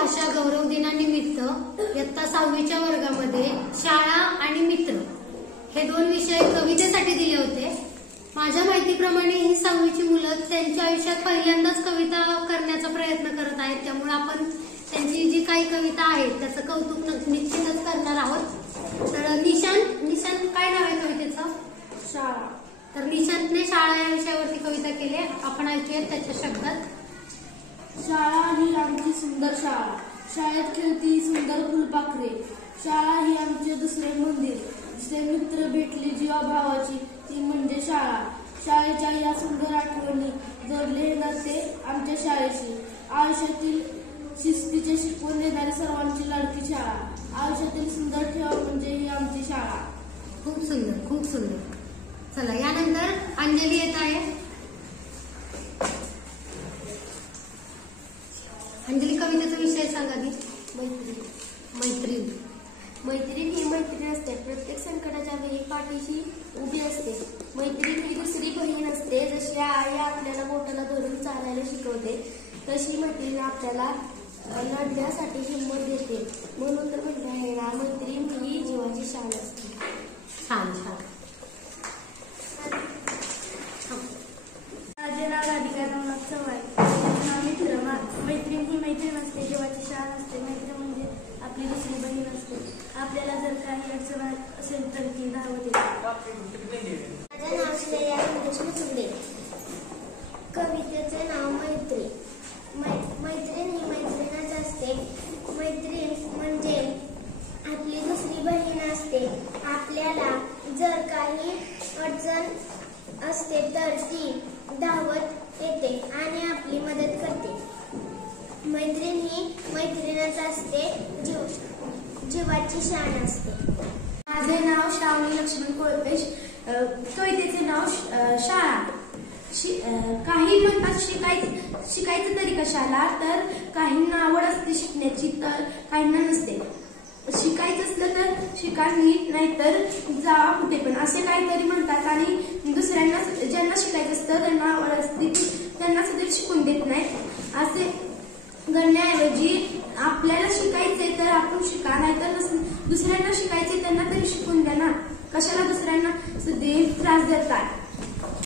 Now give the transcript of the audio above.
भाषा गौरव दिनानिमित्त इयत्ता 6वीच्या वर्गामध्ये शाळा आणि मित्र हे 2 विषय कवितेसाठी दिले होते। माझ्या माहितीप्रमाणे ही 6वीची मुलं त्यांच्या आयुष्यात पहिल्यांदाच कविता करण्याचा प्रयत्न करत आहेत, त्यामुळे आपण त्यांची जी काही कविता आहे त्याचं कौतुक निश्चितच करणार आहोत। तर निशांत काय नाव आहे कवितेचं? शाळा। तर निशांतने शाळा या विषयावरती कविता केली, आपण ऐकूया त्याच्या शब्दात। शाळा ही आमची सुंदर शाळा, शाळेत खेळती सुंदर फुलपाखरे, शाळा ही आमचे दुसरे मंदिर, जिथे मित्र भेटली जीवाभावाची ती म्हणजे शाळा। शाळेच्या या सुंदर आठवणी जोडले नाते आमच्या शाळेशी, आयुष्यातील शिस्तीचे शिकवून देणारी सर्वांची लाडकी शाळा, आयुष्यातील सुंदर ठेवा म्हणजे ही आमची शाळा। खूप सुंदर, खूप सुंदर। चला, यानंतर अंजली येत आहे। अंजली, कवितेचा विषय सांगा दी। मैत्रीण। मैत्रीण ही मैत्रीण असते, प्रत्येक संकटाच्या वेळी पाठीशी उभी असते। मैत्रीण ही दुसरी बहीण असते, जशी आई आपल्याला बोटाला धरून चालायला शिकवते, तशी मैत्रीण आपल्याला लढण्यासाठी हिंमत देते। म्हणून तर म्हटलं आहे ना, मैत्रीण ही जीवाची शान असते। छान छान। माझे नाव राधिका नवनाथ चव्हाण। मित्र, मैत्रीण ही मैत्रीण असते, जीवाची शान असते। मैत्रीण म्हणजे आपली दुसरी बहीण असते, आपल्याला जर काही अडचण असेल तर ती धावत येते। माझे नाव श्रेया मुंडे। कवितेचे नाव मैत्री। मैत्रीण ही मैत्रीणच असते, मैत्रीण म्हणजे आपली दुसरी बहीण असते, आपल्याला जर काही अडचण असते तर ती धावत येते आणि आपली मदत करते। मैत्रीण ही मैत्रीणच असते, जीवाची शान असते। माझे नाव श्रावणी लक्ष्मण कोळपेश। कवितेचे नाव शाळा। काही म्हणतात शिकायचं तरी कशाला, तर काहींना आवड असते शिकण्याची तर काहींना नसते। शिकायचं असलं तर शिका नीट, नाही तर जा कुठे पण, असे काहीतरी म्हणतात। आणि दुसऱ्यांना ज्यांना शिकायचं असतं त्यांना आवड असते त्यांना सुद्धा शिकून देत नाहीत। असे करण्याऐवजी आपल्याला शिकायचे तर आपण शिका, नाहीतर दुसऱ्यांना शिकायचे त्यांना तरी शिकून द्या ना, कशाला दुसऱ्यांना सुद्धा त्रास देतात।